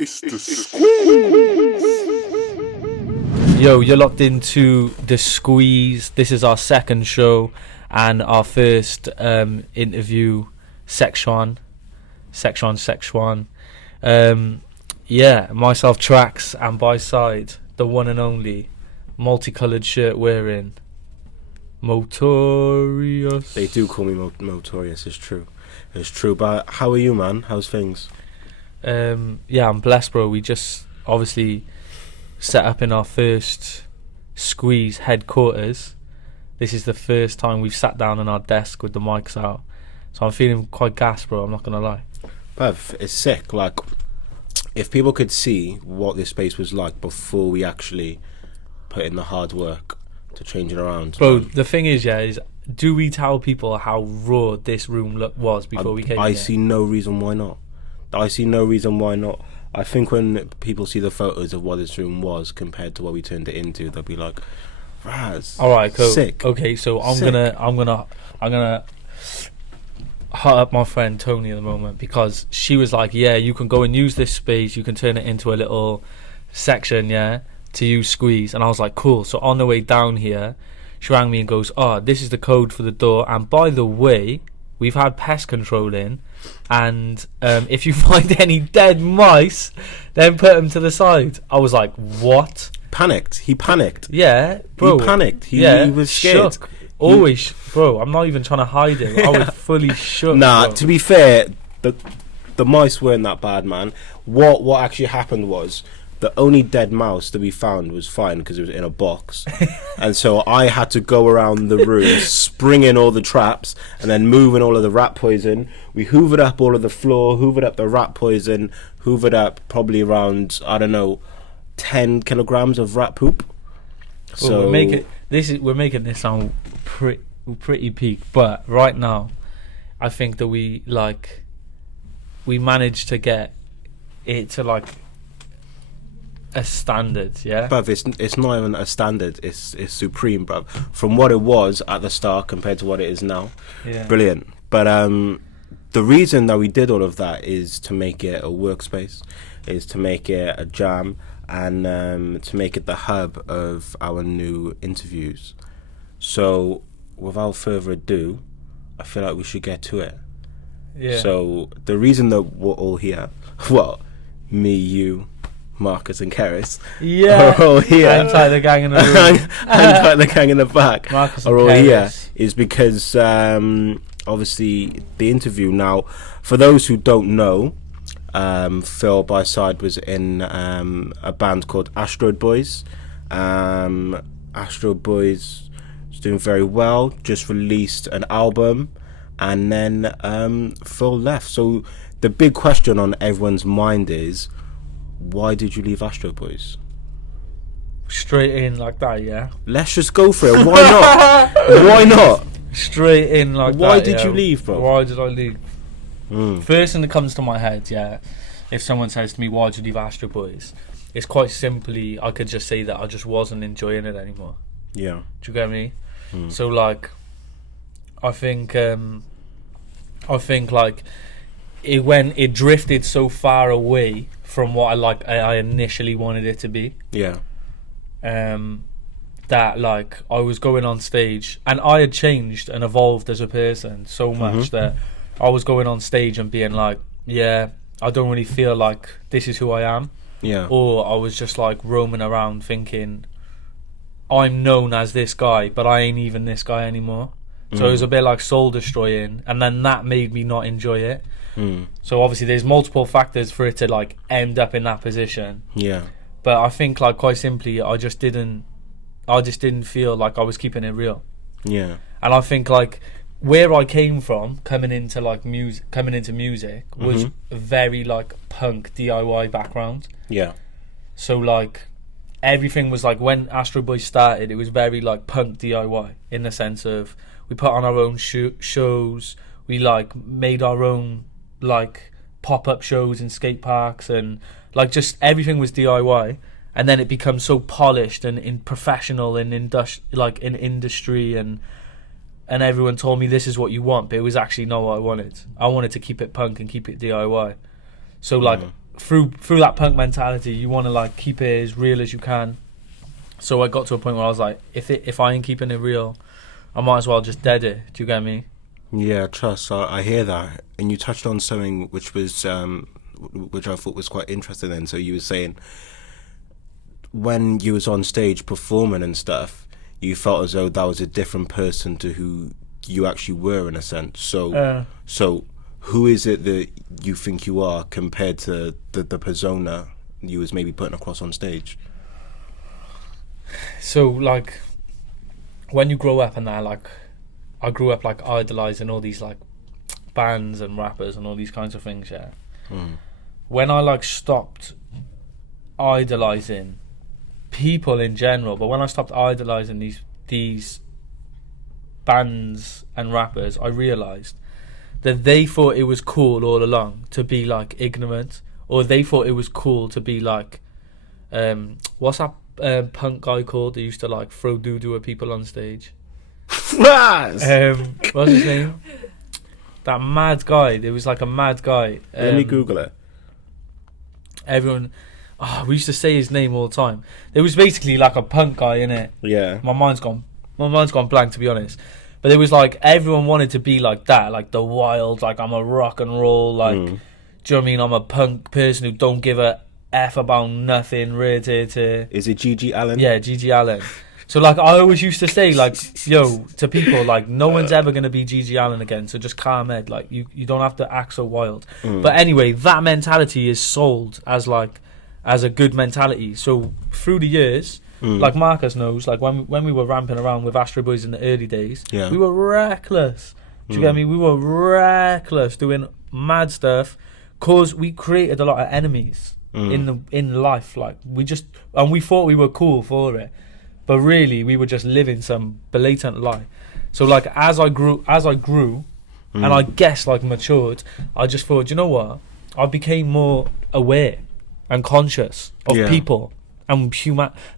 It's the squeeze. Yo, you're locked into The Squeeze. This is our second show and our first interview, Section. Yeah, myself, Traxx, and by side, the one and only, multicolored shirt wearing, Motorious. They do call me Motorious, it's true. It's true, but how are you, man? How's things? Yeah, I'm blessed, bro. We just obviously set up in our first Squeeze headquarters. This is the first time we've sat down on our desk with the mics out, so I'm feeling quite gassed, bro. I'm not gonna lie. Bruv, it's sick. Like, if people could see what this space was like before we actually put in the hard work to change it around, bro. The thing is, do we tell people how raw this room was before we came? I see no reason why not. I think when people see the photos of what this room was compared to what we turned it into, they'll be like, "Raz, all right, cool. Sick." Okay, so I'm gonna hot up my friend Tony at the moment, because she was like, "Yeah, you can go and use this space. You can turn it into a little section, to use Squeeze." And I was like, "Cool." So on the way down here, she rang me and goes, "Oh, this is the code for the door. And by the way, we've had pest control in, and if you find any dead mice, then put them to the side." I was like, "What?" He panicked. Yeah, bro. He panicked. He was scared. Shook. Always, bro. I'm not even trying to hide it. I was fully shook. Nah, bro. to be fair, the mice weren't that bad, man. What actually happened was, the only dead mouse that we found was fine because it was in a box. And so I had to go around the room, springing all the traps, and then moving all of the rat poison. We hoovered up all of the floor, hoovered up the rat poison, hoovered up probably around, 10 kilograms of rat poop. Well, So we're making this sound pretty peak, but right now, I think that we managed to get it to a standard, Bruv, it's not even a standard. It's supreme, bruv. From what it was at the start compared to what it is now, brilliant. But the reason that we did all of that is to make it a workspace, is to make it a jam, and to make it the hub of our new interviews. So without further ado, I feel like we should get to it. So the reason that we're all here, well, me, you, Marcus and Keris, are all here. Hang tight the gang in the room. Hang tight the gang in the back. Marcus are and all Keris. here is because obviously the interview. Now, for those who don't know, Phil by side was in a band called Asteroid Boys. Asteroid Boys is doing very well. Just released an album, and then Phil left. So the big question on everyone's mind is, why did you leave Astro Boys? Straight in like that, yeah. Let's just go for it. Why not? Why not? Straight in like that. Why did you leave, bro? Why did I leave? First thing that comes to my head, if someone says to me, "Why did you leave Astro Boys?" it's quite simply, I could just say that I just wasn't enjoying it anymore. Yeah. Do you get me? So I think it drifted so far away from what I initially wanted it to be. Yeah. That I was going on stage, and I had changed and evolved as a person so much that I was going on stage and being like, "Yeah, I don't really feel like this is who I am." Yeah. Or I was just roaming around thinking, I'm known as this guy, but I ain't even this guy anymore. So it was a bit like soul destroying, and then that made me not enjoy it. So obviously there's multiple factors for it to end up in that position. Yeah. But I think quite simply, I just didn't feel like I was keeping it real. Yeah. And I think where I came from, coming into music was a very punk DIY background. Yeah. So everything was when Astro Boy started, it was very punk DIY, in the sense of we put on our own shows, we made our own pop-up shows in skate parks, and just everything was DIY. And then it becomes so polished and in professional and in industry, and everyone told me this is what you want, but it was actually not what I wanted. I wanted to keep it punk and keep it DIY. So through that punk mentality, you want to like keep it as real as you can. So I got to a point where I was like, if I ain't keeping it real, I might as well just dead it. Do you get me? Yeah, trust. I hear that, and you touched on something which was which I thought was quite interesting. Then, so you were saying when you was on stage performing and stuff, you felt as though that was a different person to who you actually were in a sense. So who is it that you think you are compared to the persona you was maybe putting across on stage? So like when you grow up and that, like I grew up like idolizing all these like bands and rappers and all these kinds of things, yeah. When I like stopped idolizing people in general, but when I stopped idolizing these bands and rappers, I realized that they thought it was cool all along to be like ignorant, or they thought it was cool to be like what's that punk guy called that used to like throw doo-doo at people on stage? What's his name? That mad guy. There was like a mad guy. Let me Google it. Everyone, we used to say his name all the time. There was basically like a punk guy in it. Yeah. My mind's gone blank, to be honest. But it was like everyone wanted to be like that, like the wild, like I'm a rock and roll, like do you know what I mean? I'm a punk person who don't give a F about nothing. Is it Gigi Allen? Yeah, Gigi Allen. So like I always used to say like, yo, to people like no one's ever gonna be Gigi Allen again. So just calm head, like you don't have to act so wild. But anyway, that mentality is sold as a good mentality. So through the years, like Marcus knows, like when we were ramping around with Asteroid in the early days, we were reckless. Do you get me? We were reckless, doing mad stuff, cause we created a lot of enemies in life. Like we thought we were cool for it. But really, we were just living some blatant lie. So, like, as I grew, and I guess, like, matured, I just thought, you know what? I became more aware and conscious of people and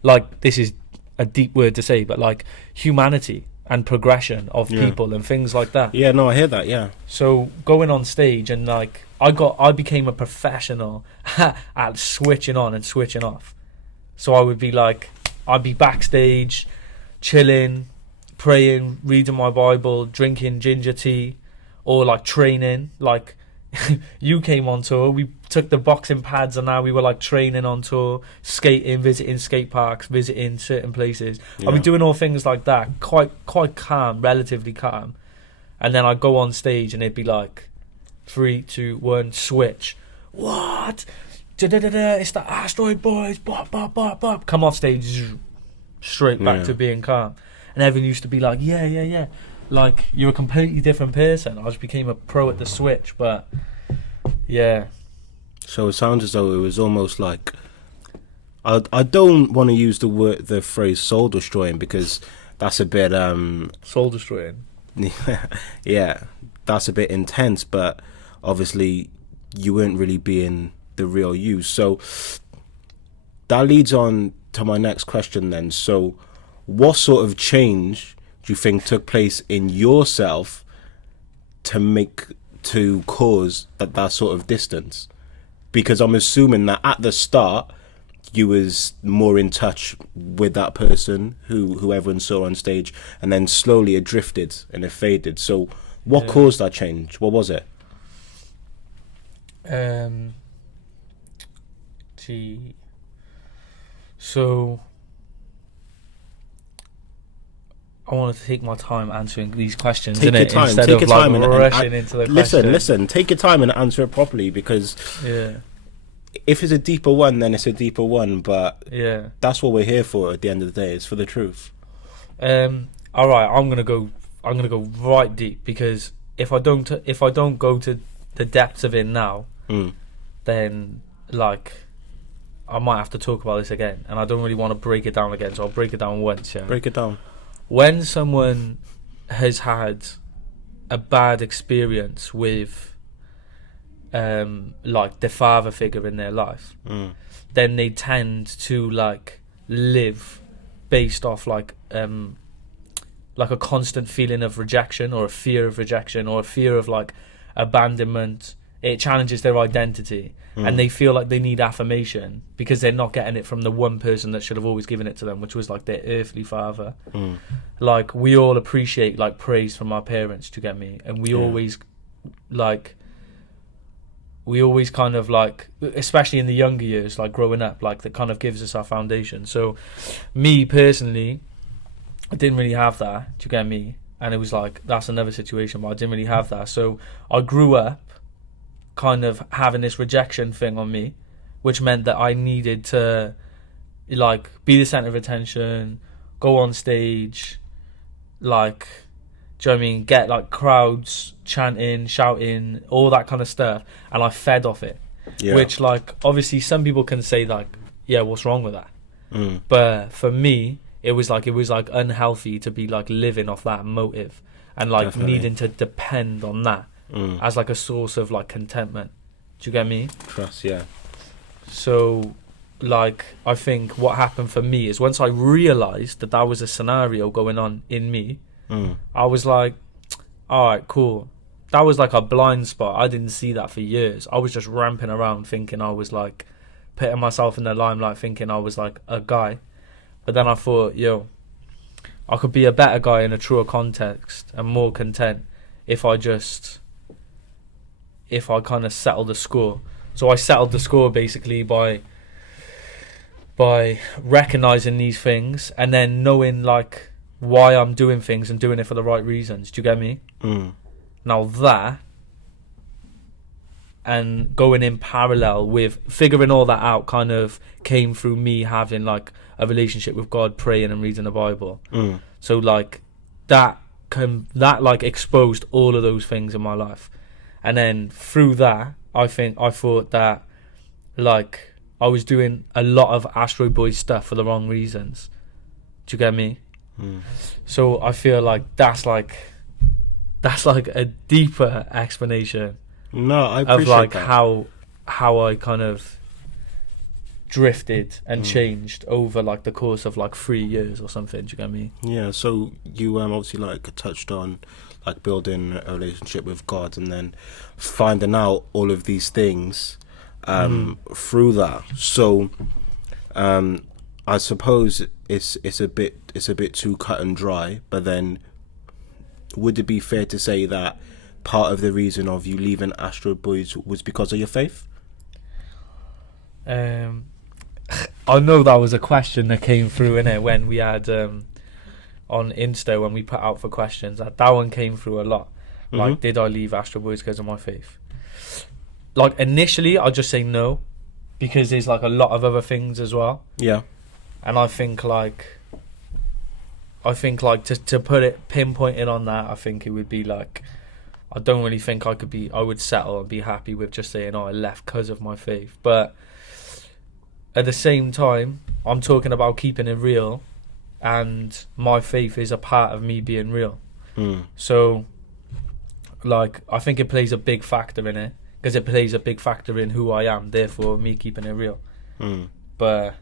like, this is a deep word to say, but, like, humanity and progression of people and things like that. Yeah, no, I hear that, yeah. So, going on stage and, like, I became a professional at switching on and switching off. So, I would be, like... I'd be backstage, chilling, praying, reading my Bible, drinking ginger tea, or like training. Like you came on tour, we took the boxing pads, and now we were like training on tour, skating, visiting skate parks, visiting certain places. I'd be doing all things like that, quite calm, relatively calm. And then I'd go on stage, and it'd be like 3, 2, 1, switch. What? It's the Asteroid boys, bop, bop, bop, bop. Come off stage, straight back to being calm. And everyone used to be like, yeah. Like, you're a completely different person. I just became a pro at the switch, but, yeah. So it sounds as though it was almost like... I don't want to use the phrase soul-destroying, because that's a bit... Soul-destroying? Yeah, that's a bit intense, but obviously you weren't really being... the real you. So that leads on to my next question then. So what sort of change do you think took place in yourself to cause that sort of distance? Because I'm assuming that at the start you was more in touch with that person who everyone saw on stage, and then slowly it drifted and it faded. So what caused that change? What was it? So I want to take my time answering these questions. Take your time. Instead take of your time like rushing into the question. Listen. Take your time and answer it properly, because if it's a deeper one, then it's a deeper one. But that's what we're here for. At the end of the day, it's for the truth. All right, I'm gonna go right deep, because if I don't go to the depths of it now, then like. I might have to talk about this again, and I don't really want to break it down again, so I'll break it down once. Yeah. Break it down. When someone has had a bad experience with, like the father figure in their life, then they tend to like live based off like a constant feeling of rejection, or a fear of rejection, or a fear of like abandonment, it challenges their identity, and they feel like they need affirmation because they're not getting it from the one person that should have always given it to them, which was like their earthly father. Like, we all appreciate like praise from our parents, do you get me? And we always kind of like, especially in the younger years, like growing up, like that kind of gives us our foundation. So me personally, I didn't really have that, do you get me? And it was like, that's another situation, but I didn't really have that. So I grew up kind of having this rejection thing on me, which meant that I needed to like be the center of attention, go on stage, like, do you know what I mean, get like crowds chanting, shouting, all that kind of stuff, and I fed off it. Which, like, obviously some people can say like, yeah, what's wrong with that? But for me, it was like unhealthy to be like living off that motive and like needing to depend on that as like a source of like contentment. Do you get me? Trust, yeah. So like, I think what happened for me is once I realized that was a scenario going on in me, I was like, all right, cool. That was like a blind spot. I didn't see that for years. I was just ramping around thinking I was like putting myself in the limelight, thinking I was like a guy. But then I thought, yo, I could be a better guy in a truer context and more content if I kind of settled the score. So I settled the score basically by recognizing these things and then knowing like why I'm doing things and doing it for the right reasons. Do you get me? Now that, and going in parallel with figuring all that out, kind of came through me having like a relationship with God, praying and reading the Bible. So like that like exposed all of those things in my life, and then through that, I thought that like I was doing a lot of Asteroid Boys stuff for the wrong reasons. Do you get me? So I feel like that's like a deeper explanation. No, I appreciate of like that. how I kind of drifted and changed over like the course of like 3 years or something. Do you get me? Yeah. So you obviously like touched on like building a relationship with God and then finding out all of these things through that. So I suppose it's a bit too cut and dry, but then would it be fair to say that part of the reason of you leaving Asteroid Boys was because of your faith? I know that was a question that came through in it when we had on Insta, when we put out for questions. That one came through a lot. Like, did I leave Asteroid Boys because of my faith? Like, initially I'd just say no, because there's like a lot of other things as well. Yeah. And I think like to pinpoint it on that, I think it would be like, I don't really think I would settle and be happy with just saying, oh, I left because of my faith. But at the same time, I'm talking about keeping it real, and my faith is a part of me being real. So like, I think it plays a big factor in it, because it plays a big factor in who I am, therefore me keeping it real. But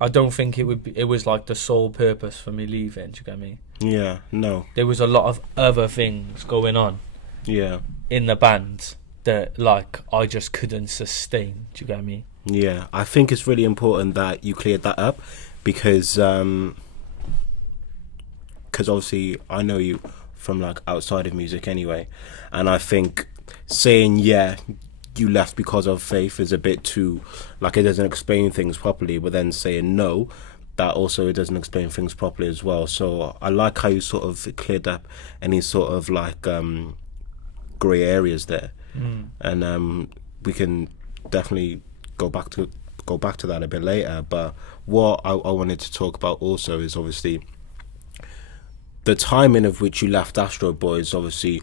I don't think it was like the sole purpose for me leaving. Do you get me? Yeah, no. There was a lot of other things going on. Yeah. In the band that like I just couldn't sustain. Do you get me? Yeah, I think it's really important that you cleared that up, because obviously I know you from like outside of music anyway, and I think saying you left because of faith is a bit too, like, it doesn't explain things properly, but then saying no, that also it doesn't explain things properly as well. So I like how you sort of cleared up any sort of like grey areas there. And we can definitely go back to that a bit later. But what I wanted to talk about also is obviously the timing of which you left Asteroid Boys. Obviously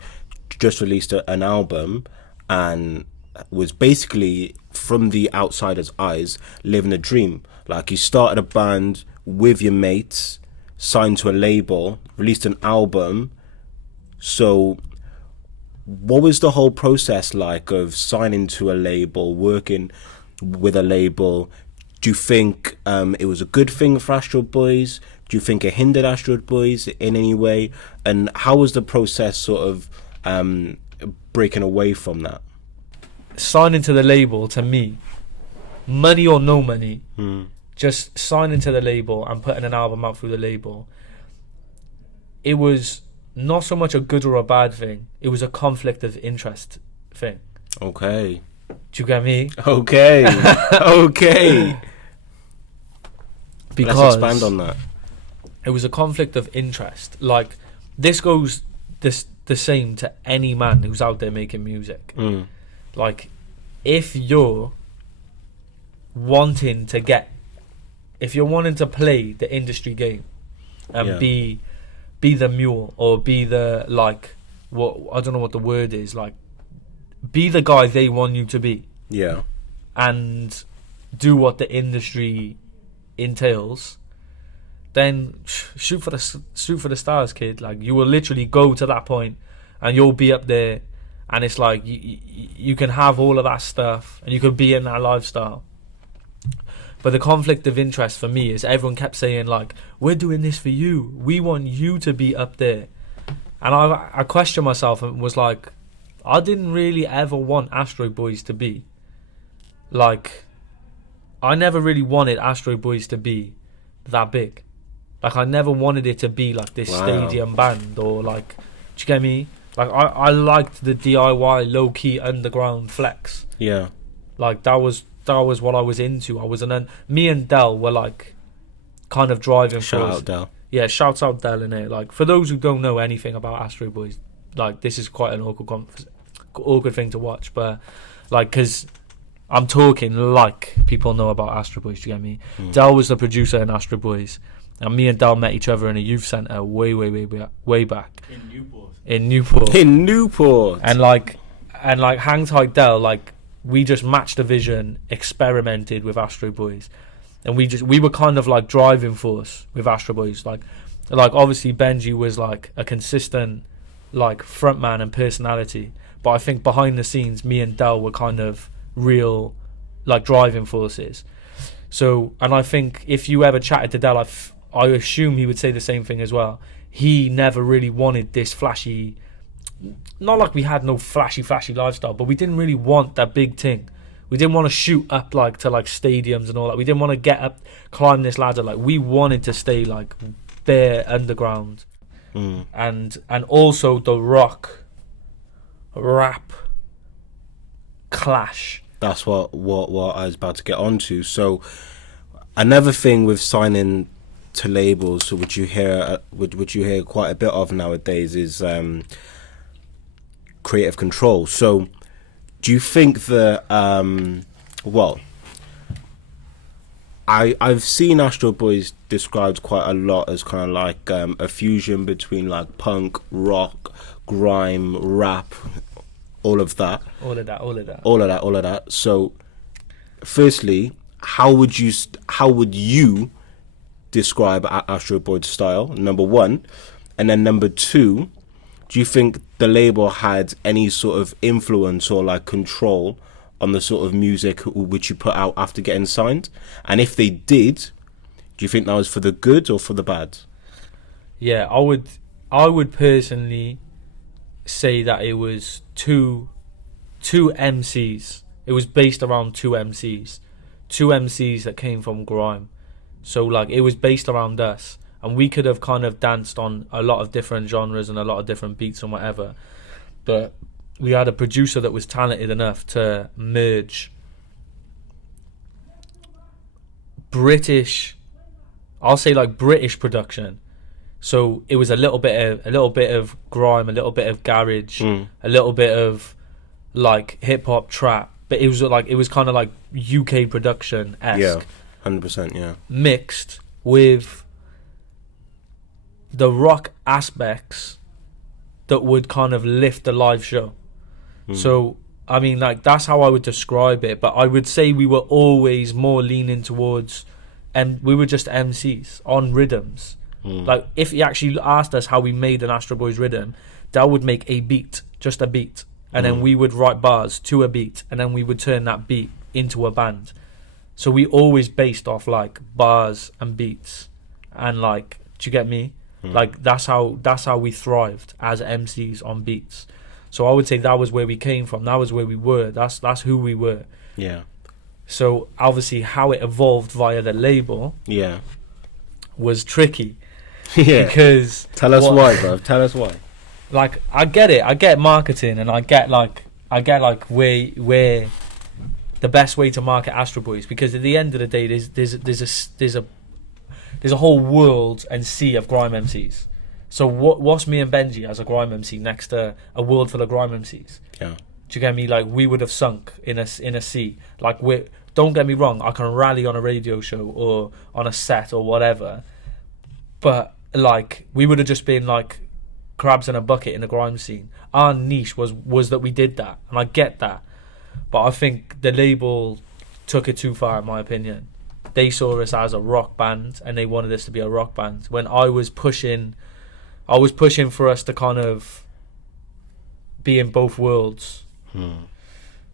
just released an album and was basically, from the outsider's eyes, living a dream. Like, you started a band with your mates, signed to a label, released an album. So what was the whole process like of signing to a label, working with a label? Do you think it was a good thing for Asteroid Boys? Do you think it hindered Asteroid Boys in any way? And how was the process sort of breaking away from that? signing to the label, to me, money or no money, just signing to the label and putting an album out through the label, it was not so much a good or a bad thing. It was a conflict of interest thing. Okay. Do you get me? Okay. Okay. Because let's expand on that. It was a conflict of interest. Like, this goes the same to any man who's out there making music. Like, if you're wanting to play the industry game and be the mule, or be the, like, what, I don't know what the word is, like, be the guy they want you to be, and do what the industry entails, then shoot for the stars, kid. Like, you will literally go to that point and you'll be up there, and it's like you can have all of that stuff and you can be in that lifestyle. But the conflict of interest for me is everyone kept saying, like, we're doing this for you, we want you to be up there. And I questioned myself and was like, I didn't really ever want Asteroid Boys to be, like, I never really wanted Asteroid Boys to be that big. Like, I never wanted it to be like this stadium band, or like, do you get me? Like, I liked the DIY low-key underground flex. Yeah. Like, that was what I was into. Me and Del were like kind of driving Shout force. out Del. Yeah, shouts out Del in it. Like, for those who don't know anything about Asteroid Boys, like, this is quite an awkward thing to watch, but like, because I'm talking like people know about Asteroid Boys, do you get me? Del was the producer in Asteroid Boys, and me and Del met each other in a youth centre way back in Newport. And like Hang Tight Del, like, we just matched the vision, experimented with Asteroid Boys, and we were kind of like driving force with Asteroid Boys. Like obviously Benji was like a consistent like frontman and personality, but I think behind the scenes me and Del were kind of real like driving forces. So, and I think if you ever chatted to Del, I assume he would say the same thing as well. He never really wanted this flashy, not like we had no flashy lifestyle, but we didn't really want that big thing. We didn't want to shoot up like to like stadiums and all that. We didn't want to get up, climb this ladder. Like, we wanted to stay like bare underground. And also the rap clash. That's what I was about to get onto. So another thing with signing to labels, which you hear quite a bit of nowadays, is creative control. So do you think that I've seen Astro Boys described quite a lot as kind of like a fusion between like punk, rock, grime, rap, all of that. So firstly, how would you describe Astro Boys style, number one? And then number two, do you think the label had any sort of influence or like control on the sort of music which you put out after getting signed? And if they did, do you think that was for the good or for the bad? Yeah, I would personally say that it was two MCs. It was based around two MCs that came from grime. So like, it was based around us, and we could have kind of danced on a lot of different genres and a lot of different beats and whatever, but we had a producer that was talented enough to merge British production. So it was a little bit of grime, a little bit of garage, a little bit of like hip hop trap, but it was kind of like UK production-esque. Yeah, 100%. Yeah, mixed with the rock aspects that would kind of lift the live show. So I mean, like, that's how I would describe it. But I would say we were always more leaning towards, and we were just MCs on rhythms. Like, if you actually asked us how we made an Astro Boys rhythm, Dal would make a beat, just a beat, and then we would write bars to a beat, and then we would turn that beat into a band. So we always based off like bars and beats, and like, do you get me? Like, that's how we thrived as MCs on beats. So I would say that was where we came from. That was where we were. That's who we were. Yeah. So obviously how it evolved via the label was tricky. Yeah. Because tell us why, bro. Tell us why. Like, I get it. I get marketing, and I get where the best way to market Astro Boys, because at the end of the day, there's a whole world and sea of grime MCs. So what's me and Benji as a grime MC next to a world full of grime MCs? Yeah. Do you get me? Like, we would have sunk in a sea. Like, don't get me wrong, I can rally on a radio show or on a set or whatever, but like, we would have just been like crabs in a bucket in the grime scene. Our niche was that we did that, and I get that, but I think the label took it too far, in my opinion. They saw us as a rock band, and they wanted us to be a rock band, when I was pushing for us to kind of be in both worlds.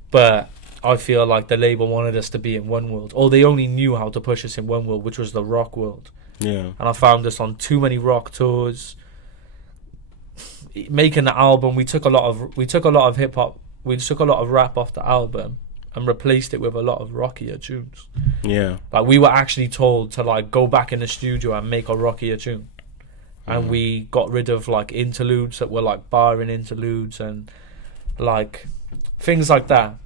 But I feel like the label wanted us to be in one world, or they only knew how to push us in one world, which was the rock world. Yeah. And I found us on too many rock tours. Making the album, we took a lot of hip hop, we took a lot of rap off the album and replaced it with a lot of rockier tunes. Yeah. Like, we were actually told to like go back in the studio and make a rockier tune. And we got rid of like interludes that were like barring interludes and like things like that.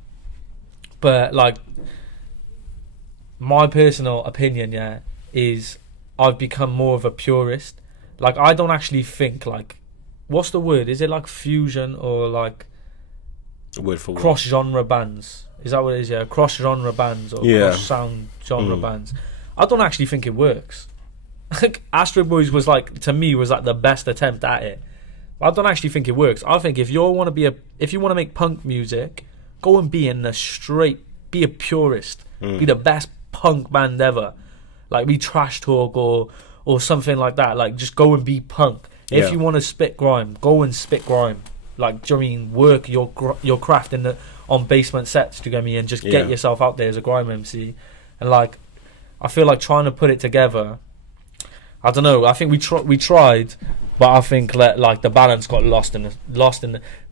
But like, my personal opinion, is I've become more of a purist. Like, I don't actually think like, what's the word? Is it like fusion or like word for cross genre bands? Is that what it is? Yeah, cross genre bands or cross sound genre bands. I don't actually think it works. Like, Astro Boys was like, to me, was like the best attempt at it. I don't actually think it works. I think if you want to make punk music, go and be be a purist, be the best punk band ever. Like, be Trash Talk or something like that. Like, just go and be punk. If you want to spit grime, go and spit grime. Like, do you know what I mean? Work your craft on basement sets, do you get me? And just get yourself out there as a grime MC. And like, I feel like trying to put it together, I don't know. I think we tried, but I think like the balance got lost in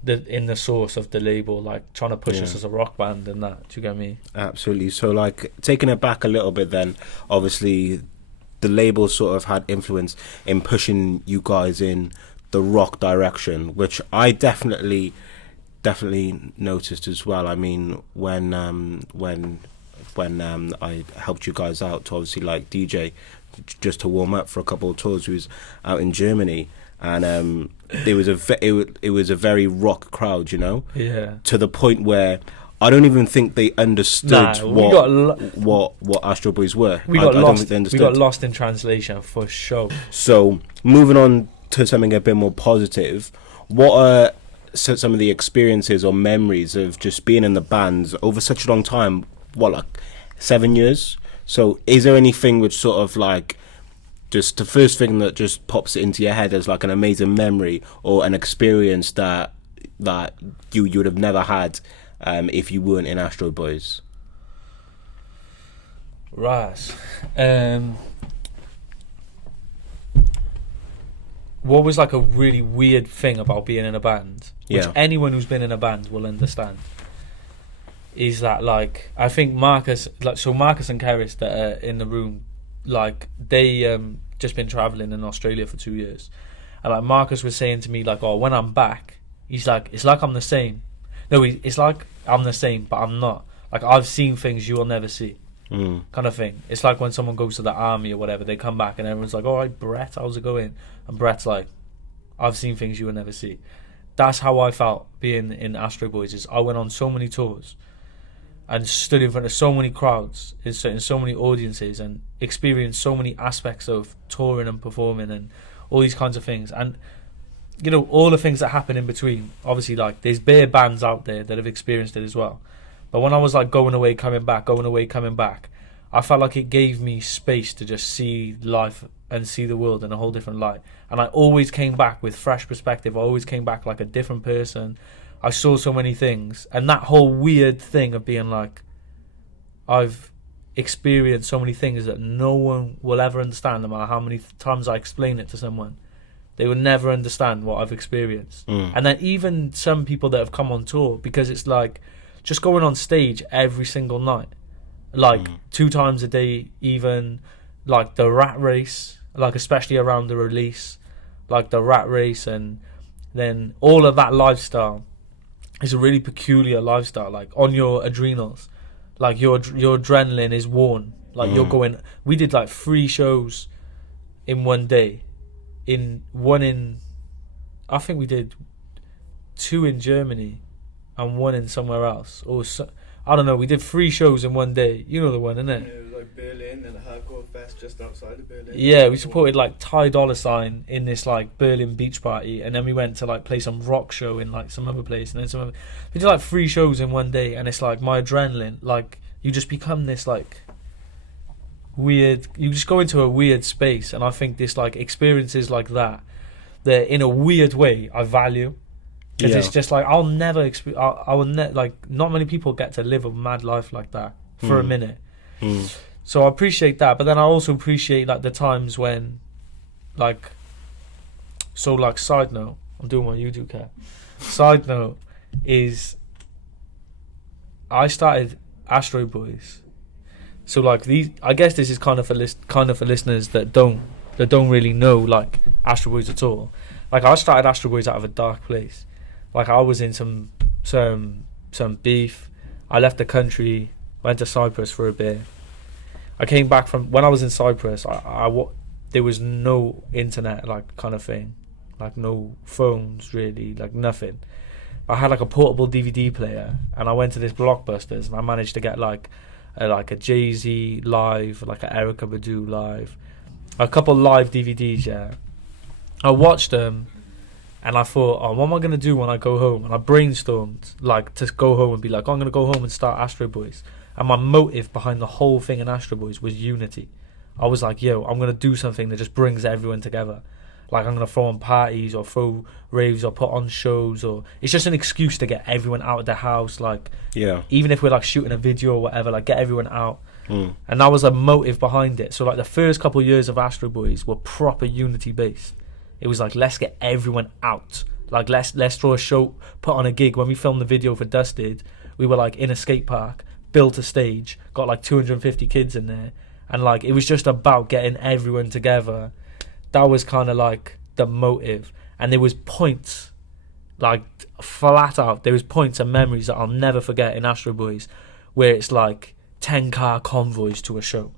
the source of the label, like trying to push us as a rock band and that. Do you get me? Absolutely. So like, taking it back a little bit, then obviously the label sort of had influence in pushing you guys in the rock direction, which I definitely noticed as well. I mean, when I helped you guys out to obviously like DJ, just to warm up for a couple of tours, we was out in Germany, and it was a very rock crowd, you know. Yeah. To the point where I don't even think they understood what Astro Boys were. We got lost in translation for sure. So moving on to something a bit more positive, what are some of the experiences or memories of just being in the bands over such a long time? What, like 7 years? So is there anything which sort of like, just the first thing that just pops into your head as like an amazing memory or an experience that you would have never had if you weren't in Astro Boys? Right. What was like a really weird thing about being in a band, which anyone who's been in a band will understand, is that like, I think Marcus and Keris that are in the room, like they just been traveling in Australia for 2 years, and like Marcus was saying to me like, oh, when I'm back, he's like, it's like I'm the same. No, it's like I'm the same, but I'm not. Like, I've seen things you will never see, kind of thing. It's like when someone goes to the army or whatever, they come back and everyone's like, all right, Brett, how's it going? And Brett's like, I've seen things you will never see. That's how I felt being in Astro Boys. Is I went on so many tours and stood in front of so many crowds, in so many audiences, and experienced so many aspects of touring and performing and all these kinds of things. And you know, all the things that happen in between. Obviously, like, there's bare bands out there that have experienced it as well. But when I was like going away, coming back, I felt like it gave me space to just see life and see the world in a whole different light. And I always came back with fresh perspective. I always came back like a different person. I saw so many things. And that whole weird thing of being like, I've experienced so many things that no one will ever understand, no matter how many times I explain it to someone. they will never understand what I've experienced. And then even some people that have come on tour, because it's like just going on stage every single night, like 2 times a day, even like the rat race, like especially around the release, like the rat race, and then all of that lifestyle is a really peculiar lifestyle, like on your adrenals, like your adrenaline is worn, like you're going. We did like 3 shows in one day, I think we did 2 in Germany and 1 in somewhere else, or I don't know. We did 3 shows in one day. You know the one, innit? Yeah, it was like Berlin and a hardcore fest just outside of Berlin. Yeah, we supported like Ty Dolla $ign in this like Berlin beach party, and then we went to like play some rock show in like some other place, and then some other. We did like 3 shows in one day, and it's like my adrenaline, like you just become this like weird. You just go into a weird space, and I think this like experiences like that in a weird way I value. Because it's just like I'll never like not many people get to live a mad life like that for a minute. So I appreciate that, but then I also appreciate like the times when, like, so like side note, I'm doing what you do, Kat. Side note is I started Asteroid Boys. So like these, I guess this is kind of for listeners that don't really know like Asteroid Boys at all. Like I started Asteroid Boys out of a dark place. Like I was in some beef. I left the country, went to Cyprus for a bit. I came back from when I was in Cyprus. There was no internet, like kind of thing, like no phones really, like nothing. I had like a portable DVD player, and I went to this Blockbusters, and I managed to get like a Jay-Z live, like a Erykah Badu live, a couple live DVDs. Yeah, I watched them. And I thought, oh, what am I going to do when I go home? And I brainstormed, like, to go home and be like, oh, I'm going to go home and start Asteroid Boys. And my motive behind the whole thing in Asteroid Boys was unity. I was like, yo, I'm going to do something that just brings everyone together. Like, I'm going to throw on parties or throw raves or put on shows. Or it's just an excuse to get everyone out of the house. Like, even if we're, like, shooting a video or whatever, like, get everyone out. And that was a motive behind it. So, like, the first couple of years of Asteroid Boys were proper unity-based. It was like, let's get everyone out. Like, let's throw a show, put on a gig. When we filmed the video for Dusted, we were like in a skate park, built a stage, got like 250 kids in there, and like it was just about getting everyone together. That was kind of like the motive. And there was points, like flat out, there was points and memories that I'll never forget in Astro Boys, where it's like 10-car convoys to a show.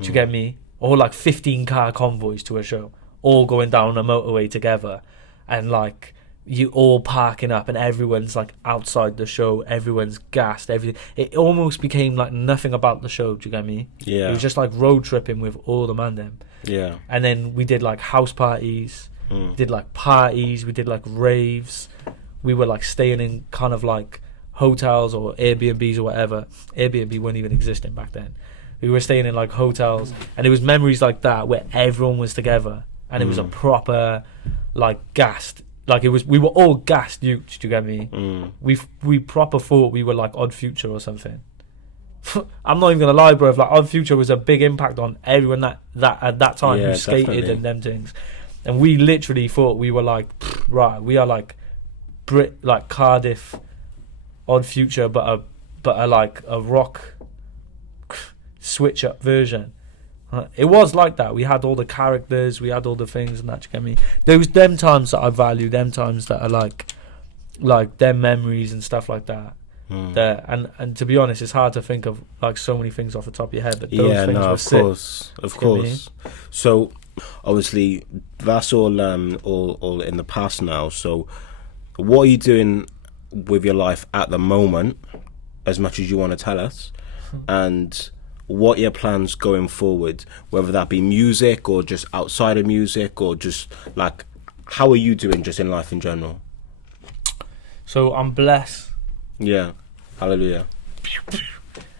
Do you get me? Or like 15-car convoys to a show, all going down a motorway together, and like you all parking up, and everyone's like outside the show, everyone's gassed, everything. It almost became like nothing about the show. Do you get me? Yeah. It was just like road tripping with all the man them. Yeah. And then we did like house parties, did like parties, we did like raves. We were like staying in kind of like hotels or Airbnbs or whatever. Airbnb weren't even existing back then. We were staying in like hotels, and it was memories like that where everyone was together. And it was a proper, like, gassed. Like, it was, we were all gassed youths, do you get me? We proper thought we were, like, Odd Future or something. I'm not even going to lie, bro. Like, Odd Future was a big impact on everyone that at that time who skated definitely. And them things. And we literally thought we were, like, right, we are, like, like, Cardiff Odd Future, but a like, a rock switch-up version. It was like that. We had all the characters, we had all the things, and that, you get me? There was them times that I value, them times that are like them memories and stuff like that. And to be honest, it's hard to think of like so many things off the top of your head, but those things were sick. Of course. So obviously that's all in the past now. So what are you doing with your life at the moment, as much as you want to tell us, and what are your plans going forward, whether that be music or just outside of music, or just like how are you doing just in life in general? So I'm blessed. Yeah, hallelujah.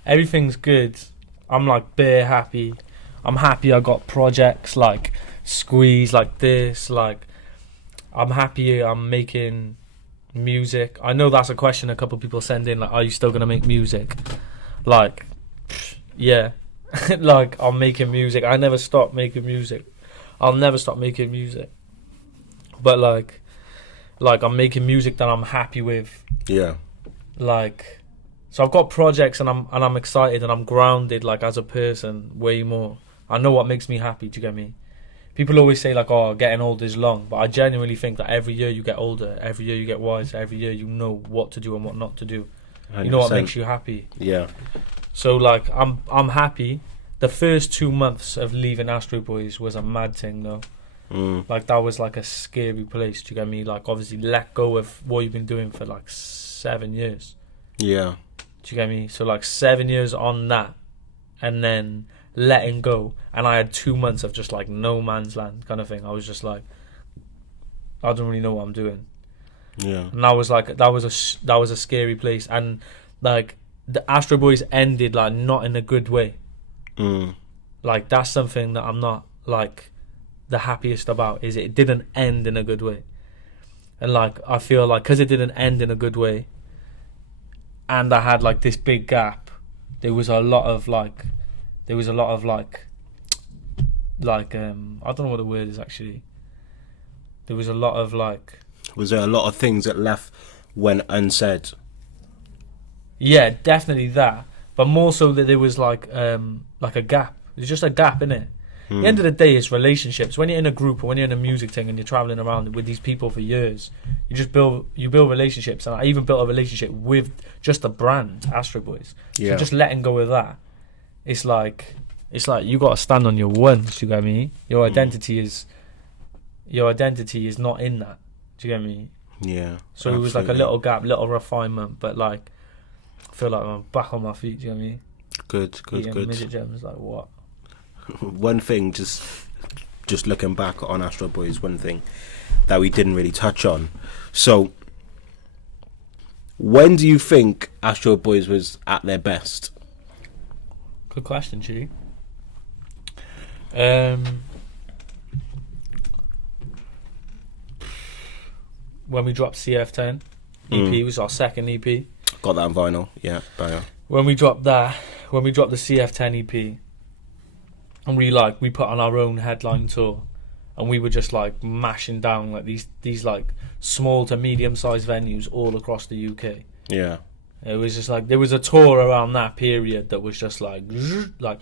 Everything's good. I'm like bare happy. I'm happy I got projects like Squeeze, like this, like I'm happy I'm making music. I know that's a question a couple of people send in, like, are you still gonna make music? Like, yeah. Like, I'm making music. I never stop making music. I'll never stop making music. but like I'm making music that I'm happy with. Yeah. Like, so I've got projects and I'm excited and I'm grounded, like, as a person way more. I know what makes me happy. Do you get me? People always say like, oh, getting old is long, but I genuinely think that every year you get older, every year you get wiser, every year you know what to do and what not to do. 100%. You know what makes you happy. Yeah. So like I'm happy. The first 2 months of leaving Asteroid Boys was a mad thing though. Like that was like a scary place. Do you get me? Like obviously let go of what you've been doing for like 7 years. Yeah. Do you get me? So like 7 years on that, and then letting go, and I had 2 months of just like no man's land kind of thing. I was just like, I don't really know what I'm doing. Yeah. And that was a scary place, and like the Astro Boys ended like not in a good way. Like that's something that I'm not like the happiest about, is it didn't end in a good way. And like I feel like because it didn't end in a good way, and I had like this big gap, there was a lot of like I don't know what the word is actually. There was a lot of like, was there a lot of things that went unsaid? Yeah, definitely that, but more so that there was like a gap. There's just a gap in it. At the end of the day, it's relationships. When you're in a group or when you're in a music thing and you're traveling around with these people for years, you build relationships. And I even built a relationship with just the brand Astro Boys. Yeah. So just letting go of that, it's like you got to stand on your ones. You get me? Your identity is not in that. Do you get me? Yeah. So absolutely. It was like a little gap, little refinement, but like I feel like I'm back on my feet. Do you know what I mean? Good. Midget gems, like what? One thing, just looking back on Astro Boys, one thing that we didn't really touch on. So, when do you think Astro Boys was at their best? Good question, G. When we dropped CF10 EP, was our second EP. Got that on vinyl, yeah. Banger. When we dropped the CF10 EP, and we put on our own headline tour, and we were just like mashing down like these like small to medium sized venues all across the UK. Yeah. It was just like there was a tour around that period that was just like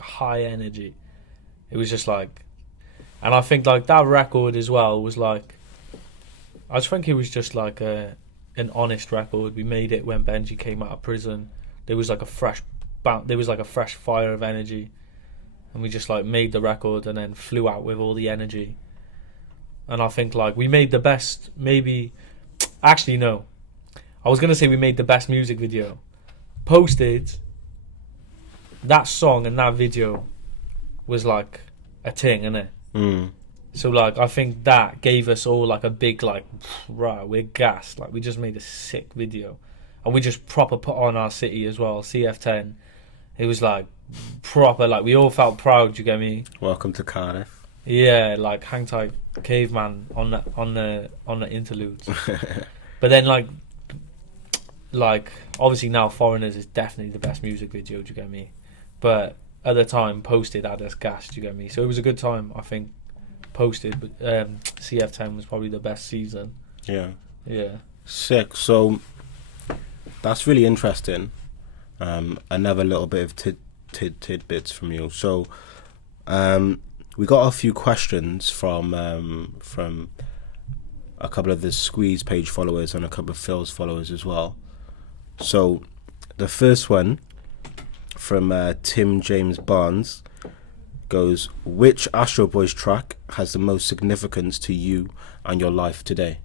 high energy. It was just like, and I think like that record as well was like, I just think it was just like an honest record. We made it when Benji came out of prison. There was like a fresh fire of energy, and we just like made the record and then flew out with all the energy. And I think like we made the best, maybe, actually no, I was gonna say we made the best music video. Posted, that song and that video was like a thing, innit? So like I think that gave us all like a big like, right, we're gassed. Like we just made a sick video, and we just proper put on our city as well. CF10, it was like proper, like we all felt proud. You get me? Welcome to Cardiff. Yeah, like hang tight, caveman on the interludes. But then like obviously now Foreigners is definitely the best music video. Do you get me? But at the time, Posted had us gassed. Do you get me? So it was a good time, I think. Posted, but CF10 was probably the best season. Yeah. Sick. So that's really interesting. Another little bit of tidbits from you. So we got a few questions from a couple of the Squeeze page followers and a couple of Phil's followers as well. So the first one from Tim James Barnes goes, which Astro Boys track has the most significance to you and your life today?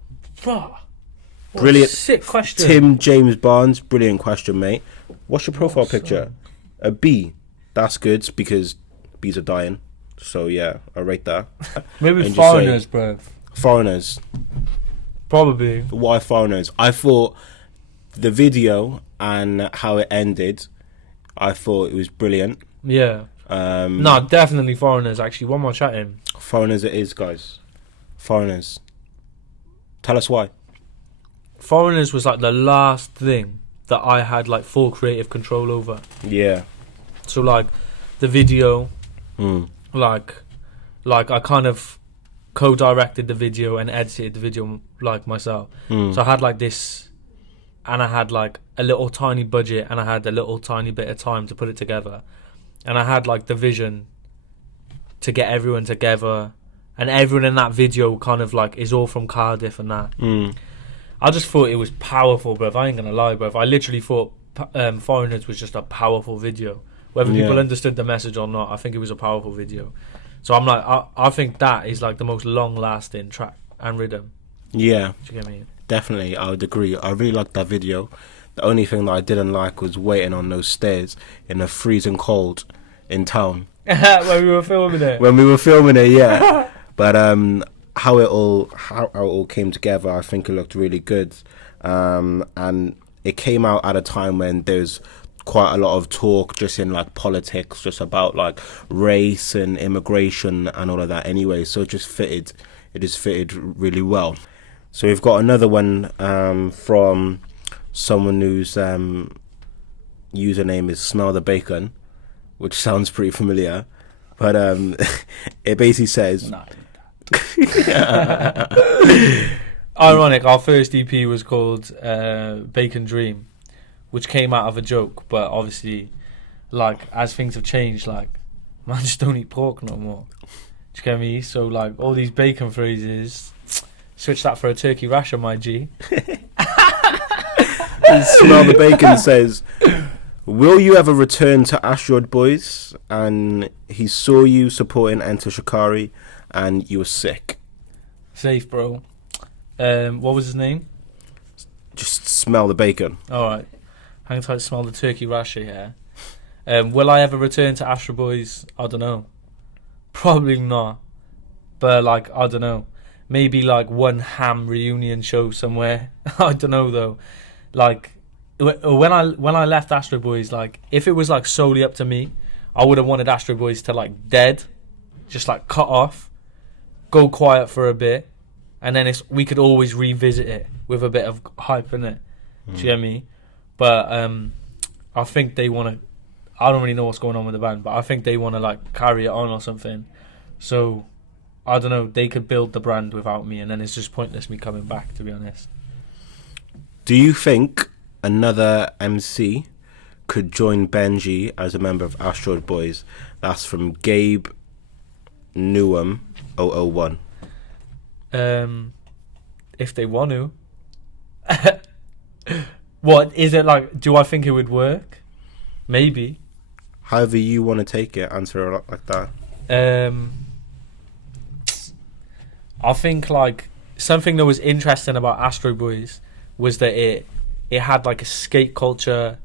Brilliant. Sick question. Tim James Barnes, brilliant question, mate. What's your profile picture? A B. That's good because bees are dying. So yeah, I rate that. Maybe Foreigners, bro. Foreigners. Probably. Why Foreigners? I thought the video and how it ended, I thought it was brilliant. Yeah. No, definitely Foreigners, actually. One more chat in. Foreigners it is, guys. Foreigners. Tell us why. Foreigners was like the last thing that I had like full creative control over. Yeah. So like the video, like I kind of co-directed the video and edited the video like myself. So I had like this, and I had like a little tiny budget, and I had a little tiny bit of time to put it together, and I had like the vision to get everyone together, and everyone in that video kind of like is all from Cardiff and that. I just thought it was powerful, bruv. I ain't gonna lie, bruv. I literally thought Foreigners was just a powerful video. Whether people understood the message or not, I think it was a powerful video. So I'm like, I think that is like the most long-lasting track and rhythm. Yeah. Do you get me? Definitely, I would agree. I really liked that video. The only thing that I didn't like was waiting on those stairs in the freezing cold in town. When we were filming it. When we were filming it, yeah. But how it all came together, I think it looked really good. And it came out at a time when there's quite a lot of talk just in like politics, just about like race and immigration and all of that anyway. So it just fitted really well. So we've got another one from someone whose username is Smell the Bacon, which sounds pretty familiar. But it basically says... Ironic, our first EP was called Bacon Dream, which came out of a joke, but obviously, like, as things have changed, like, man just don't eat pork no more. Do you get me? So, like, all these bacon phrases, switch that for a turkey ration, my G. Smell the Bacon says, will you ever return to Asteroid Boys? And he saw you supporting Enter Shikari, and you were sick. Safe, bro. What was his name? Just Smell the Bacon. Alright. Hang tight, smell the turkey rasher here. Will I ever return to Astro Boys? I don't know. Probably not. But, like, I don't know. Maybe, like, one ham reunion show somewhere. I don't know, though. Like, when I left Astro Boys, like, if it was, like, solely up to me, I would have wanted Astro Boys to, like, dead. Just, like, cut off. Go quiet for a bit. And then we could always revisit it with a bit of hype in it. Do you get me? But I think they want to... I don't really know what's going on with the band, but I think they want to like carry it on or something. So, I don't know. They could build the brand without me, and then it's just pointless me coming back, to be honest. Do you think another MC could join Benji as a member of Asteroid Boys? That's from Gabe Newham 001. If they want to. What is it like? Do I think it would work? Maybe. However you want to take it, answer it like that. I think like something that was interesting about Astro Boys was that it had like a skate culture,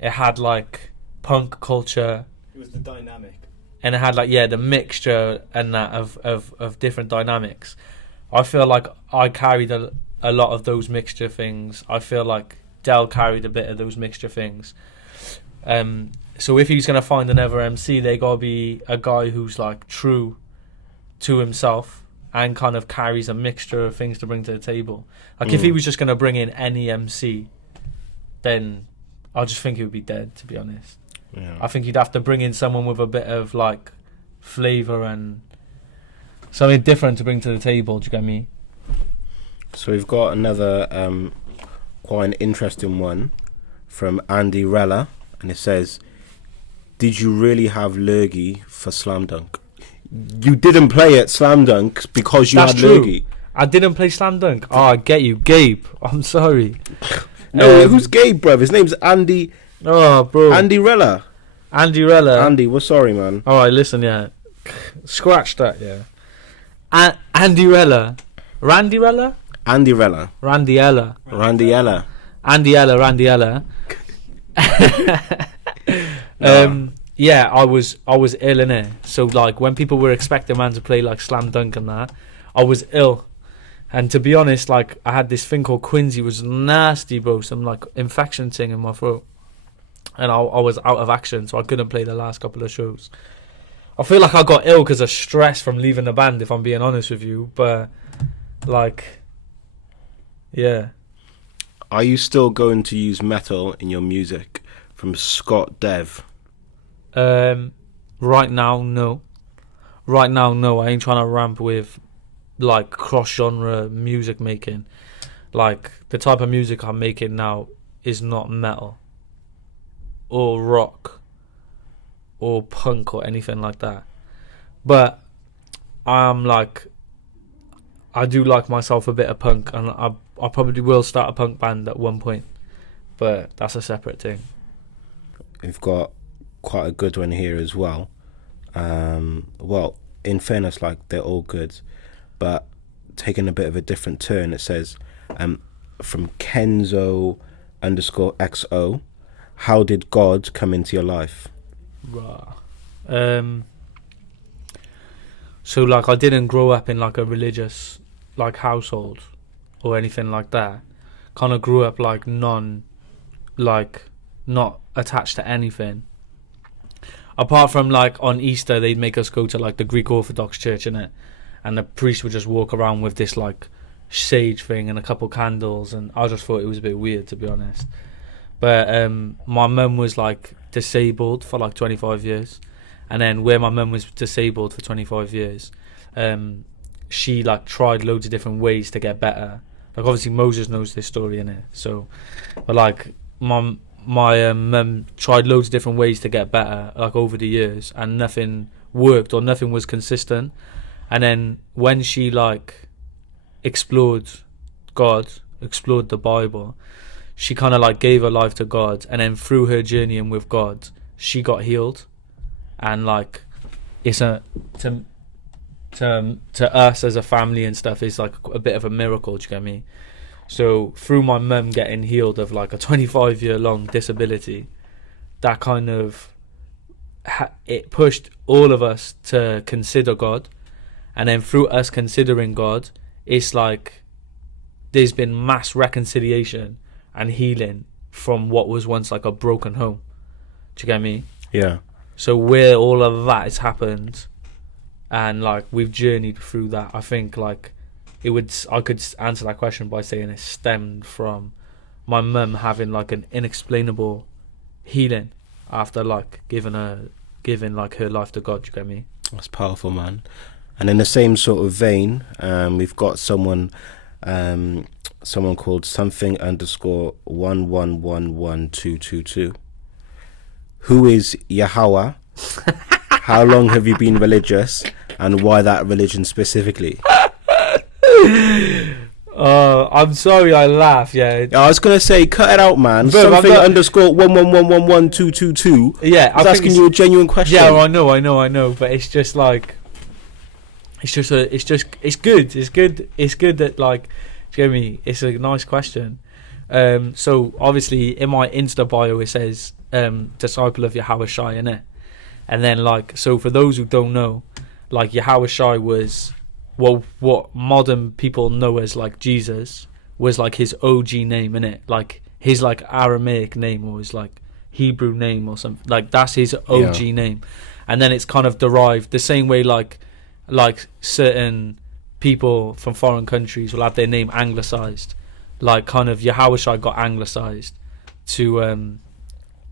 it had like punk culture. It was the dynamic. And it had like the mixture and that of different dynamics. I feel like I carried a lot of those mixture things. I feel like Del carried a bit of those mixture things. So if he's gonna find another MC, they gotta be a guy who's like true to himself and kind of carries a mixture of things to bring to the table. Like if he was just gonna bring in any MC, then I just think he would be dead, to be honest. Yeah. I think you'd have to bring in someone with a bit of like flavour and something different to bring to the table. Do you get me? So we've got another quite an interesting one from Andy Rella, and it says, did you really have Lurgy for Slam Dunk? You didn't play at Slam Dunk because you had Lurgy. I didn't play Slam Dunk. Oh, I get you, Gabe. I'm sorry. No, who's Gabe, bruv? His name's Andy. Oh, bro. Andy Rella. Andy Rella. Andy, we're sorry, man. All right, listen, scratch that, Andy Rella. Randy Rella? Andy Rella. Randy Ella. Randy Ella. Andy Ella, Randy Ella. Yeah, I was ill in it. So like when people were expecting man to play like Slam Dunk and that, I was ill. And to be honest, like I had this thing called Quinsy, was nasty, bro. Some like infection thing in my throat, and I was out of action, so I couldn't play the last couple of shows. I feel like I got ill because of stress from leaving the band, if I'm being honest with you. But like, yeah. Are you still going to use metal in your music? From Scott Dev. Right now, no. right now, no, I ain't trying to ramp with like cross genre music making. Like the type of music I'm making now is not metal or rock or punk or anything like that. But I'm like, I do like myself a bit of punk, and I probably will start a punk band at one point, but that's a separate thing. We've got quite a good one here as well. Well, in fairness, like they're all good, but taking a bit of a different turn, it says, from Kenzo_XO, how did God come into your life? So like I didn't grow up in like a religious like household or anything like that. Kind of grew up like not attached to anything. Apart from like on Easter they'd make us go to like the Greek Orthodox church, innit? And the priest would just walk around with this like sage thing and a couple candles, and I just thought it was a bit weird, to be honest. But my mum was like disabled for like 25 years, and then where my mum was disabled for 25 years, she like tried loads of different ways to get better. Like obviously Moses knows this story, innit? So, but like my mum tried loads of different ways to get better like over the years, and nothing worked or nothing was consistent. And then when she like explored God, explored the Bible, she kind of like gave her life to God, and then through her journey and with God, she got healed. And like it's to us as a family and stuff, it's like a bit of a miracle. Do you get me? So through my mum getting healed of like a 25-year long disability, that kind of it pushed all of us to consider God. And then through us considering God, it's like there's been mass reconciliation and healing from what was once like a broken home. Do you get me? Yeah. So where all of that has happened, and like we've journeyed through that, I think like I could answer that question by saying it stemmed from my mum having like an inexplainable healing after like giving like her life to God. Do you get me? That's powerful, man. And in the same sort of vein, we've got someone called something_11112222. Who is Yahweh? How long have you been religious, and why that religion specifically? I'm sorry, I laugh. Yeah, I was gonna say, cut it out, man. Bro, something_11111222. Yeah, I was asking you a genuine question. Yeah, I know, but it's just like, it's good. It's good that like, do you get me? It's a nice question. So obviously in my Insta bio it says disciple of Yahweh Shai, innit? And then like, so for those who don't know, like Yahweh Shai was what modern people know as like Jesus, was like his OG name, innit? Like his like Aramaic name or his like Hebrew name or something. Like that's his OG name. And then it's kind of derived the same way like certain people from foreign countries will have their name anglicized. Like kind of Yahweh Shai got anglicized to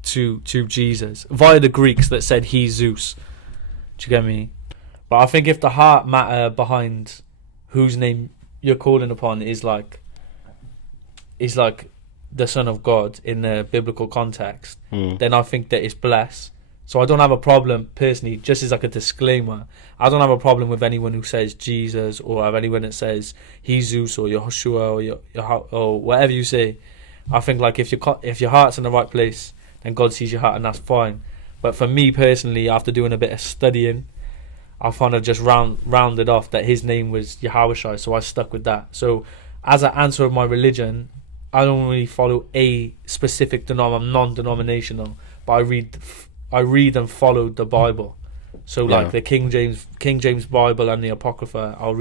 Jesus via the Greeks that said he's Zeus. Do you get me? But I think if the heart matter behind whose name you're calling upon is like the Son of God in the biblical context, then I think that it's blessed. So I don't have a problem personally, just as like a disclaimer, I don't have a problem with anyone who says Jesus, or have anyone that says he's Zeus or Yehoshua or whatever you say. I think like if your heart's in the right place, then God sees your heart, and that's fine. But for me personally, after doing a bit of studying, I kind of just rounded off that his name was Yahweh Shai, so I stuck with that. So as an answer of my religion, I don't really follow a specific I'm non-denominational, but I read and follow the Bible. So like the King James Bible and the Apocrypha, I'll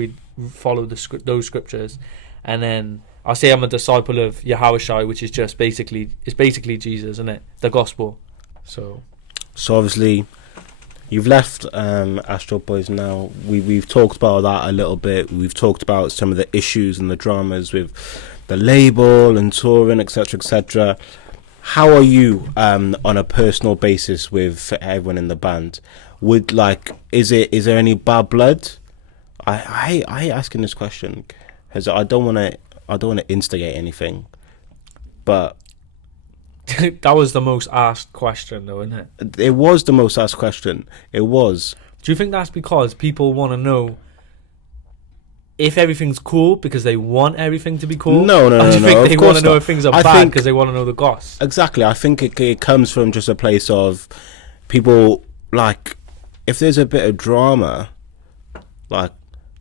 follow those scriptures, and then I say I'm a disciple of Yahweh Shai, which is just basically Jesus, isn't it? The gospel. So obviously you've left Asteroid Boys now. We've talked about that a little bit. We've talked about some of the issues and the dramas with the label and touring, etc., etc. How are you on a personal basis with everyone in the band? would like, is there any bad blood? I hate asking this question because I don't want to instigate anything, but that was the most asked question, though, isn't it? it was the most asked question. It was. Do you think that's because people want to know if everything's cool because they want everything to be cool? No. Or do you think they want to know not. if things are I bad think- because they want to know the goss? Exactly. I think it comes from just a place of people, like, if there's a bit of drama, like,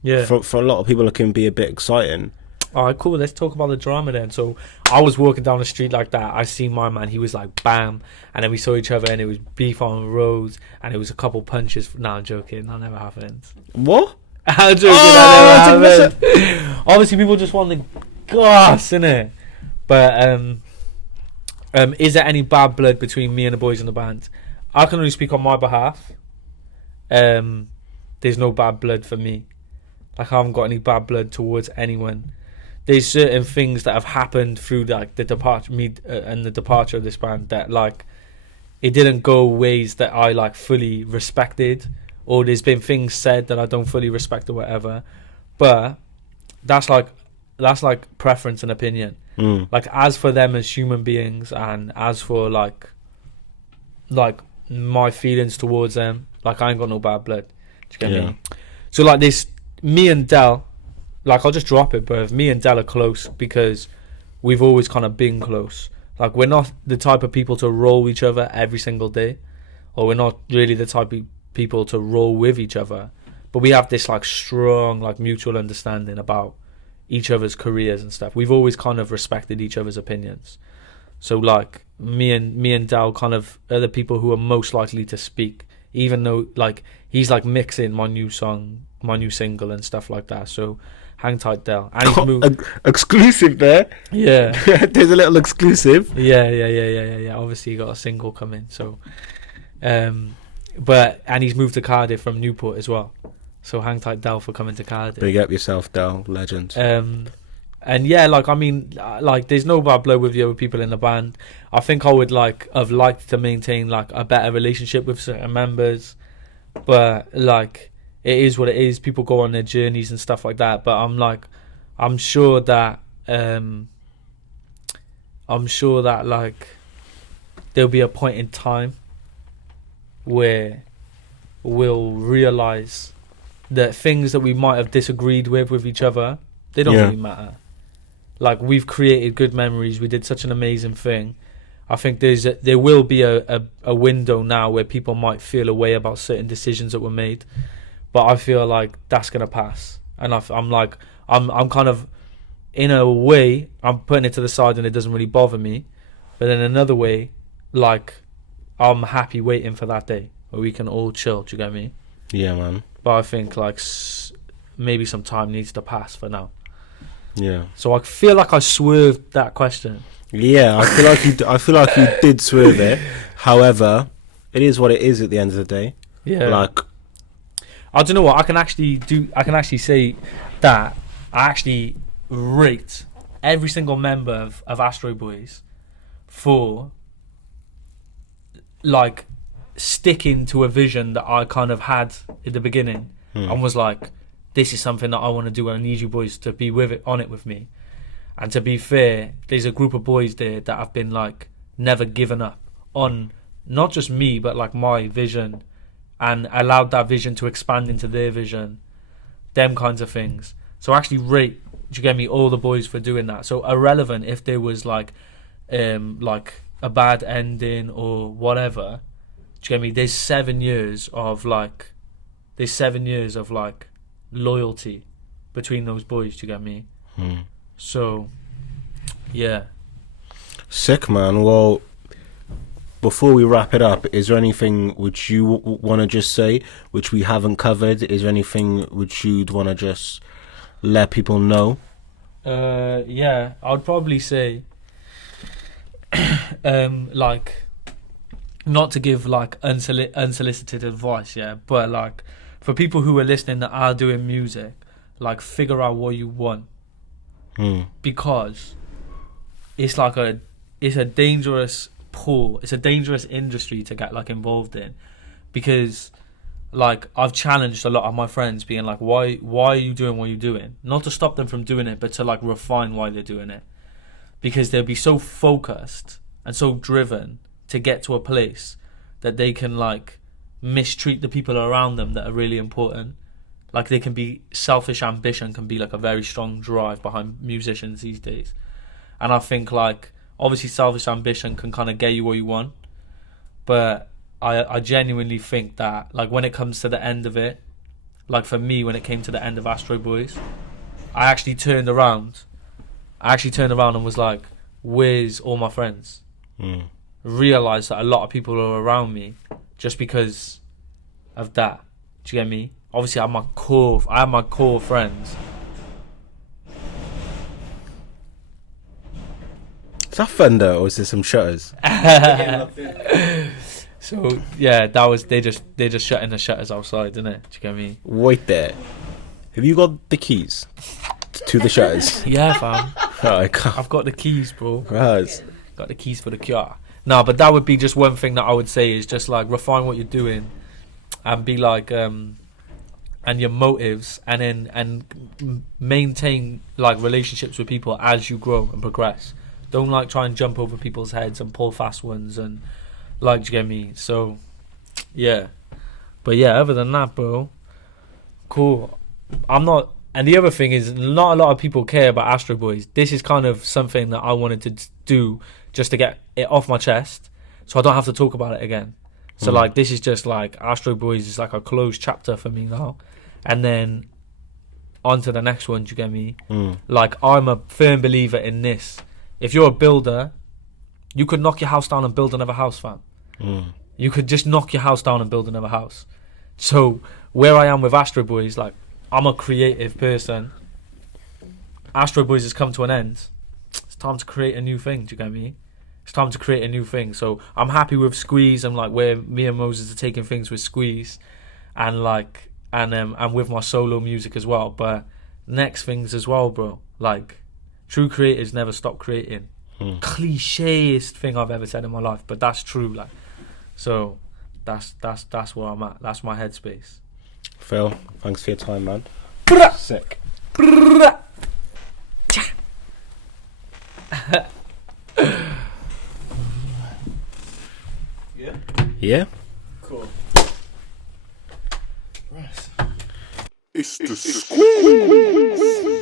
Yeah. for a lot of people it can be a bit exciting. All right, cool. Let's talk about the drama then. So I was walking down the street like that. I seen my man. He was like, bam. And then we saw each other and it was beef on the roads. And it was a couple punches. No, I'm joking. That never happened. What? I'm joking. Oh, That never happened. Obviously, people just want the goss, innit? But is there any bad blood between me and the boys in the band? I can only speak on my behalf. There's no bad blood for me. Like, I haven't got any bad blood towards anyone. There's certain things that have happened through like the departure, and the departure of this band, that like it didn't go ways that I like fully respected, or there's been things said that I don't fully respect or whatever. But that's like preference and opinion. Like, as for them as human beings, and as for like my feelings towards them, like, I ain't got no bad blood. Do you get me? So like this, me and Del, like, I'll just drop it, but me and Del are close because we've always kind of been close. Like, we're not the type of people to roll each other every single day, or we're not really the type of people to roll with each other, but we have this like strong like mutual understanding about each other's careers and stuff. We've always kind of respected each other's opinions. So like me and Del kind of are the people who are most likely to speak, even though like he's like mixing my new song, my new single and stuff like that. So hang tight, Del. And he's moved. Exclusive there. Yeah. There's a little exclusive. Yeah. Obviously, he got a single coming. So, and he's moved to Cardiff from Newport as well. So hang tight, Del, for coming to Cardiff. Big up yourself, Del. Legend. And yeah, like, I mean, like, there's no bad blood with the other people in the band. I think I would have liked to maintain like a better relationship with certain members, but like, it is what it is. People go on their journeys and stuff like that. But I'm sure that like there'll be a point in time where we'll realize that things that we might have disagreed with each other, they don't really matter. Like, we've created good memories. We did such an amazing thing. I think there will be a window now where people might feel a way about certain decisions that were made. But I feel like that's gonna pass, and I'm kind of, in a way, I'm putting it to the side, and it doesn't really bother me. But in another way, like, I'm happy waiting for that day where we can all chill. Do you get me? Yeah, man. But I think like maybe some time needs to pass for now. Yeah. So I feel like I swerved that question. Yeah, I feel like you did swerve it. However, it is what it is at the end of the day. Yeah. Like, I don't know what I can actually say that I actually rate every single member of Asteroid Boys for like sticking to a vision that I kind of had at the beginning and was like, this is something that I want to do, and I need you boys to be on it with me. And to be fair, there's a group of boys there that have been like never given up on not just me, but like my vision, and allowed that vision to expand into their vision, them kinds of things. So I actually rate, do you get me, all the boys for doing that. So irrelevant if there was like a bad ending or whatever, do you get me, there's 7 years of like loyalty between those boys, do you get me? So yeah, sick, man. Well, before we wrap it up, is there anything which you want to just say which we haven't covered? Is there anything which you'd want to just let people know? Yeah, I'd probably say like, not to give like unsolicited advice, yeah, but like for people who are listening that are doing music, like, figure out what you want, because it's like it's a dangerous pool, it's a dangerous industry to get like involved in, because like I've challenged a lot of my friends, being like, why are you doing what you're doing? Not to stop them from doing it, but to like refine why they're doing it, because they'll be so focused and so driven to get to a place that they can like mistreat the people around them that are really important. Like they can be selfish ambition can be like a very strong drive behind musicians these days. And I think like obviously selfish ambition can kind of get you what you want, but I genuinely think that like when it comes to the end of it, like for me when it came to the end of Asteroid Boys, I actually turned around and was like, where's all my friends? Realised that a lot of people are around me just because of that. Do you get me? Obviously I have my core friends. Is that thunder or is there some shutters? So yeah, that was they just shutting the shutters outside, didn't it? Do you get me? Wait there. Have you got the keys to the shutters? Yeah, fam. I've got the keys, bro. Right. Got the keys for the car. No, but that would be just one thing that I would say is just like refine what you're doing, and be like and your motives, and then maintain like relationships with people as you grow and progress. Don't like try and jump over people's heads and pull fast ones and like, do you get me? So yeah, but yeah, other than that, bro, cool. I'm not. And the other thing is, not a lot of people care about Astro Boys. This is kind of something that I wanted to do just to get it off my chest, so I don't have to talk about it again. So like, this is just like Astro Boys is like a closed chapter for me now, and then on to the next one. Do you get me? Like, I'm a firm believer in this. If you're a builder, you could knock your house down and build another house, fam. You could just knock your house down and build another house. So where I am with Astro Boys, like, I'm a creative person. Astro Boys has come to an end. It's time to create a new thing. Do you get me? It's time to create a new thing. So I'm happy with Squeeze and like where me and Moses are taking things with Squeeze, and like and with my solo music as well. But next things as well, bro. Like, true creators never stop creating. Clichéest thing I've ever said in my life, but that's true. Like, so that's where I'm at. That's my headspace. Phil, thanks for your time, man. Sick. Yeah? Yeah? Cool. Right. It's the squeeze.